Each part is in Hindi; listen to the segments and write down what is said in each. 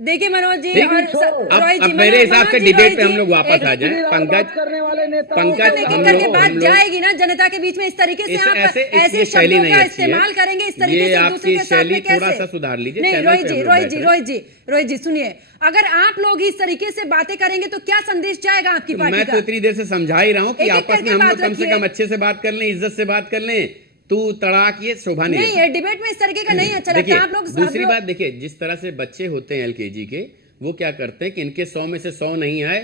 देखिए मनोज जी ठीक, और रोहित जी, अब मेरे हिसाब से डिबेट पे हम लोग वापस एक आ जाएं। पंकज करने वाले नेता पंकज हम करके लोग बात जाएगी ना जनता के बीच में, इस तरीके से आप ऐसे शैली शब्दों नहीं का अच्छी है। इस्तेमाल करेंगे इस तरीके ये से एक दूसरे आपकी के साथ शैली में कैसे? थोड़ा सा सुधार लीजिए। नहीं चैनल पे हम लोग बैठ रहे हैं। रोहित जी सुनिए, अगर आप लोग इस तरीके से बातें करेंगे तो क्या संदेश जाएगा आपकी पार्टी मैं का? तो इतनी देर से समझा ही रहा हूँ कि एक-एक आपस में करके हम लोग बात कम से रखिए। कम अच्छे से बात कर लें, इज्जत से बात कर लें। तू तड़ाक ये शोभा नहीं नहीं, देता। ये डिबेट में इस तरीके का नहीं अच्छा देखिए लगता। आप लोग दूसरी बात देखिए, जिस तरह से बच्चे होते हैं एलकेजी के, वो क्या करते हैं कि इनके 100 में से 100 नहीं आए,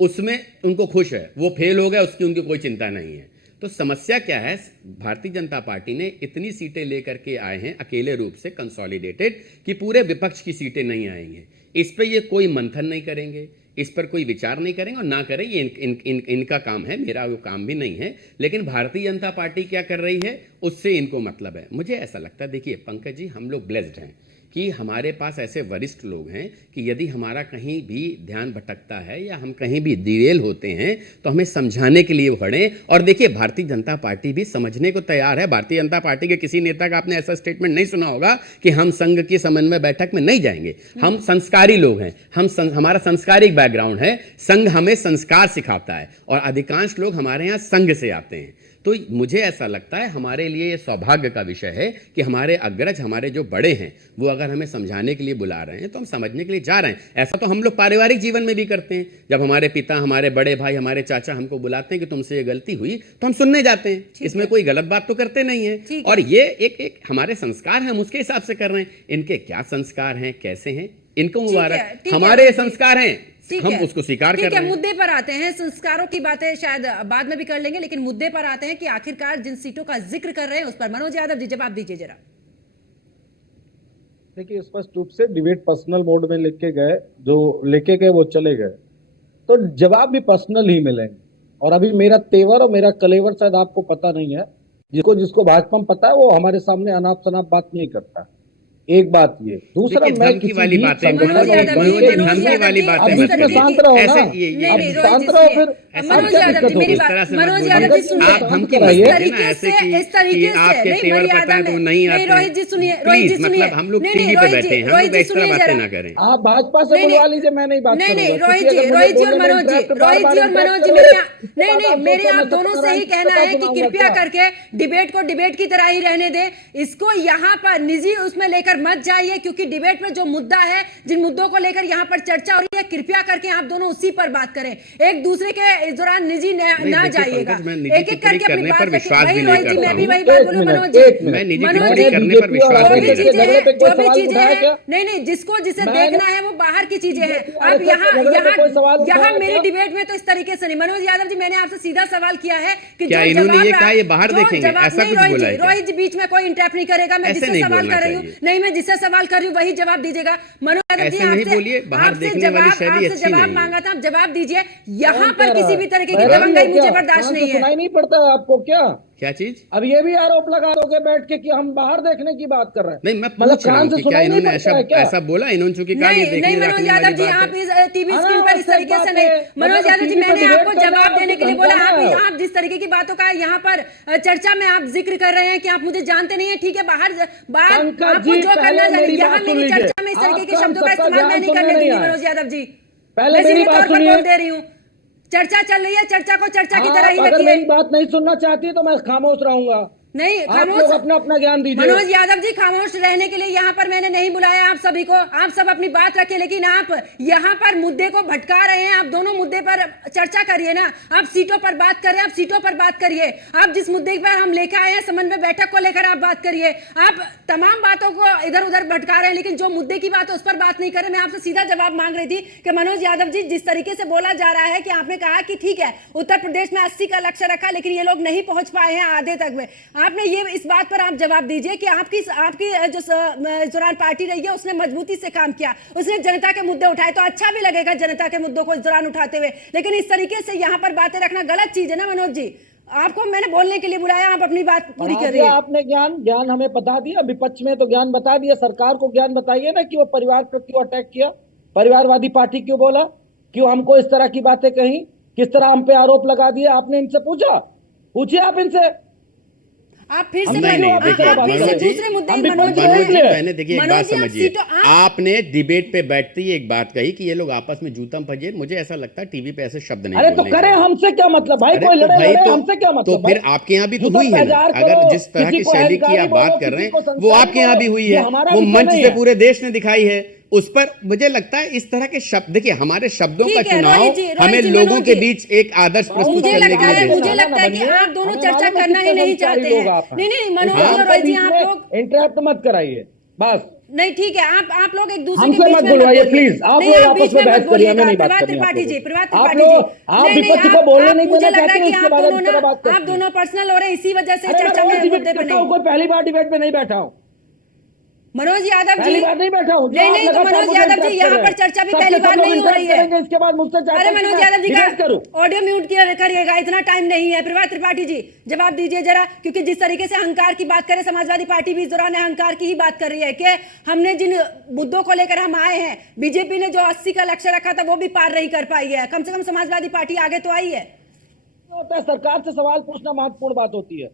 उसमें उनको खुश है, वो फेल हो गया, उसकी उनकी कोई चिंता नहीं है। तो समस्या क्या है, भारतीय जनता पार्टी ने इतनी सीटें लेकर के आए हैं अकेले रूप से कंसोलिडेटेड कि पूरे विपक्ष की सीटें नहीं आएंगी। इस पे ये कोई मंथन नहीं करेंगे, इस पर कोई विचार नहीं करेंगे और ना करें, ये इनका काम है, मेरा वो काम भी नहीं है। लेकिन भारतीय जनता पार्टी क्या कर रही है उससे इनको मतलब है। मुझे ऐसा लगता है, देखिए पंकज जी, हम लोग ब्लेस्ड हैं कि हमारे पास ऐसे वरिष्ठ लोग हैं कि यदि हमारा कहीं भी ध्यान भटकता है या हम कहीं भी डिरेल होते हैं तो हमें समझाने के लिए खड़े। और देखिए भारतीय जनता पार्टी भी समझने को तैयार है। भारतीय जनता पार्टी के किसी नेता का आपने ऐसा स्टेटमेंट नहीं सुना होगा कि हम संघ की समन्वय बैठक में नहीं जाएंगे। हम संस्कारी लोग हैं, हमारा संस्कारिक बैकग्राउंड है, संघ हमें संस्कार सिखाता है और अधिकांश लोग हमारे यहाँ संघ से आते हैं। तो मुझे ऐसा लगता है हमारे लिए ये सौभाग्य का विषय है कि हमारे अग्रज, हमारे जो बड़े हैं, वो अगर हमें समझाने के लिए बुला रहे हैं तो हम समझने के लिए जा रहे हैं। ऐसा तो हम लोग पारिवारिक जीवन में भी करते हैं। जब हमारे पिता, हमारे बड़े भाई, हमारे चाचा हमको बुलाते हैं कि तुमसे ये गलती हुई, तो हम सुनने जाते हैं। इसमें कोई गलत बात तो करते नहीं है। और ये एक हमारे संस्कार हैं, हम उसके हिसाब से कर रहे हैं। इनके क्या संस्कार हैं, कैसे हैं, इनको मुबारक। हमारे संस्कार हैं, हम उसको स्वीकार कर रहे हैं। मुद्दे पर आते हैं, संस्कारों की बातें शायद बाद में भी कर लेंगे, लेकिन मुद्दे पर आते हैं कि आखिरकार जिन सीटों का जिक्र कर रहे हैं उस पर मनोज यादव जी जवाब दीजिए जरा। देखिए स्पष्ट रूप से डिबेट पर्सनल मोड में लेके गए, जो लेके गए वो चले गए, तो जवाब भी पर्सनल ही मिलेंगे। और अभी मेरा तेवर और मेरा कलेवर शायद आपको पता नहीं है। जिसको भाजपा में पता है वो हमारे सामने अनाप शनाप बात नहीं करता। एक बात ये, दूसरा मैं धमकी वाली बातें, धमकी वाली बातें शांत रहो ना, शांत रहो फिर मनोज यादव जी मेरी बात, मनोज यादव जी सुनिए, आप धमकी इस तरीके से आपके तेवर पता है तो नहीं आते। रोहित जी सुनिए, रोहित जी सुनिए, हम लोग टीवी पे बैठे हैं, हम लोग इस तरह बातें ना करें। आप भाजपा से बुलवा लीजिए, मैं नहीं बात नहीं करूंगा। रोहित जी और मनोज जी मेरे आप दोनों से ही कहना है कि कृपया करके डिबेट को डिबेट की तरह ही रहने दें। इसको यहाँ पर निजी उसमें लेकर मत जाइए, क्योंकि डिबेट में जो मुद्दा है, जिन मुद्दों को लेकर यहाँ पर चर्चा हो रही है, कृपया करके आप दोनों उसी पर बात करें। एक दूसरे के इस दौरान निजी ना जाइएगा। एक एक करके अपनी बात रखिए। रोहित जी मैं भी वही बात बोलूं, मनोज जी करने पर विश्वास जो नहीं भी चीजें हैं, नहीं जिसको जिसे देखना है वो बाहर की चीजें हैं। अब यहाँ मेरी डिबेट में तो इस तरीके से नहीं। मनोज यादव जी मैंने आपसे सीधा सवाल किया है कि क्या इन्होंने ये कहा ये बाहर देखेंगे, ऐसा कुछ बोला है? रोहित जी बीच में कोई इंटरप्ट नहीं करेगा। मैं जिससे सवाल कर रही हूँ, नहीं मैं जिससे सवाल कर रही हूँ वही जवाब दीजिएगा। मनोज यादव जी आपसे जवाब मांगा था, आप जवाब दीजिए। यहाँ पर किसी भी तरीके की दबंगाई मुझे बर्दाश्त नहीं है। नहीं पड़ता है आपको क्या चीज? अब ये भी आरोप लगा दोगे बैठ के कि हम बाहर देखने की बात कर रहे हैं। नहीं, मैं पूछ रहा हूं कि क्या इन्होंने ऐसा बोला? इन्होंने चूंकि कहा ये देखने नहीं मनोज यादव जी, आप इस टीवी स्क्रीन पर इस तरीके से नहीं। मनोज यादव जी मैंने आपको जवाब देने के लिए बोला। आप जिस तरीके की बातों का यहाँ पर चर्चा में आप जिक्र कर रहे हैं कि आप मुझे जानते नहीं है, ठीक है, बाहर आपको जो करना चाहिए, यहाँ मेरी चर्चा में इस तरीके के शब्दों का इस्तेमाल मैं नहीं करने दूंगी। मनोज यादव जी पहले मेरी बात सुनिए, बोल दे रही हूँ, चर्चा चल रही है, चर्चा को चर्चा की तरह ही अगर रखिए। मेरी बात नहीं सुनना चाहती तो मैं खामोश रहूंगा। नहीं आप लोग अपना ज्ञान दीजिए। मनोज यादव जी खामोश रहने के लिए यहाँ पर मैंने नहीं बुलाया आप सभी को। आप सब अपनी बात रखें, लेकिन आप यहाँ पर मुद्दे को भटका रहे हैं। आप दोनों मुद्दे पर चर्चा करिए ना। आप सीटों पर बात करें, आप सीटों पर बात करिए। आप जिस मुद्दे पर हम लेकर आए हैं समन्वय बैठक को लेकर आप बात करिए। आप तमाम बातों को इधर उधर भटका रहे हैं, लेकिन जो मुद्दे की बात है उस पर बात नहीं करें। मैं आपसे सीधा जवाब मांग रही थी कि मनोज यादव जी जिस तरीके से बोला जा रहा है कि आपने कहा कि ठीक है उत्तर प्रदेश में 80 का लक्ष्य रखा, लेकिन ये लोग नहीं पहुंच पाए हैं आधे तक में। आपने ये इस बात पर आप जवाब दीजिए कि आपकी जो दौरान पार्टी रही है उसने मजबूती से काम किया, उसने जनता के मुद्दे उठाए, तो अच्छा भी लगेगा जनता के मुद्दों को इस दौरान उठाते हुए। लेकिन इस तरीके से यहाँ पर बातें रखना गलत चीज है ना मनोज जी। आपको मैंने बोलने के लिए बुलाया, आप अपनी बात पूरी करिए। आपने ज्ञान हमें बता दिया, विपक्ष में तो ज्ञान बता दिया, सरकार को ज्ञान बताइए ना कि वो परिवार पर क्यों अटैक किया, परिवारवादी पार्टी क्यों बोला, क्यों हमको इस तरह की बातें कही, किस तरह हम पे आरोप लगा दिए। आपने इनसे पूछा? पूछिए आप इनसे। आप फिर से हम नहीं नहीं आप देखिए फिर से मनोज जी, दूसरे मुद्दे हम मनोज जी विपक्ष मनोज जी ले। पहले देखिए एक मनोज बात जी, आप समझिए सीटों आपने डिबेट पे बैठते ही एक बात कही कि ये लोग आपस में जूतम फंसे मुझे ऐसा लगता है टीवी पे ऐसे शब्द नहीं अरे तो बोलने करे चाहिए। हमसे क्या मतलब भाई, अरे कोई तो लड़े भाई लड़े तो हमसे क्या मतलब फिर भाई? आपके यहाँ भी तो जूता हुई है ना पैजार अगर करो, जिस तरह किसी की को शैली की अहंकारी आप बात बोलो, कर रहे किसी को हैं वो संस्कारी आपके यहाँ बोलो, भी हुई ये है हमारा वो विषय मंच नहीं से है। पूरे देश ने दिखाई है उस पर मुझे लगता है इस तरह के शब्द देखिए हमारे शब्दों का ठीक है चुनाव रोहित जी, हमें मनोज लोगों के जी। बीच एक आदर्श प्रस्तुत मुझे करने के लगता लिए है भेजता मुझे है। लगता है कि बनिए, आप दोनों हमें चर्चा मालूम है करना ही कितने नहीं संस्कारी चाहते लोग हैं। आप हैं। नहीं मनोज इसलिए जी और हमको रोहित जी बीच आप में लोग इंटरप्ट मत कराइए बस। नहीं ठीक है आप लोग एक दूसरे के हमसे बीच मत में मत बुलवाइए बोलिए प्लीज, आप नहीं लोग आप आपस बीच में में मत बहस करिए, हमें बोलिएगा नहीं बात प्रभात करनी आप त्रिपाठी लोगों जी से। प्रभात आप त्रिपाठी जी लोग आप नहीं विपक्ष को बोलने आप नहीं मुझे देना लग रहा चाहते है हैं, कि इसके आप बाद दोनों इस ना तरह बात आप करती दोनों हैं। पर्सनल हो रहे हैं इसी वजह से अरे मैं चर्चा रोज में डिबेट मुद्दे पे करता हूँ, नहीं कोई पहली बार डिबेट में नहीं बैठा हूँ, मनोज यादव जी पहली बार नहीं बैठा हूँ। जो नहीं आप नहीं तो लगातार मनोज मुझे यादव जी इंटरप्ट कर यहाँ रहे पर हैं। चर्चा भी सबके पहली सब बार लोग नहीं हो रही इंटरप्ट है करेंगे, इसके बाद मुझसे चाहते अरे हैं कि मनोज मैं यादव जी डिबेट करूं। का ऑडियो म्यूट करिएगा इतना टाइम नहीं है प्रभात त्रिपाठी जी जवाब दीजिए जरा क्योंकि जिस तरीके से अहंकार की बात करें समाजवादी पार्टी भी इस दौरान अहंकार की ही बात कर रही है कि हमने जिन मुद्दों को लेकर हम आए हैं बीजेपी ने जो 80 का लक्ष्य रखा था वो भी पार नहीं कर पाई है कम से कम समाजवादी पार्टी आगे तो आई है। होता है सरकार से सवाल पूछना महत्वपूर्ण बात होती है।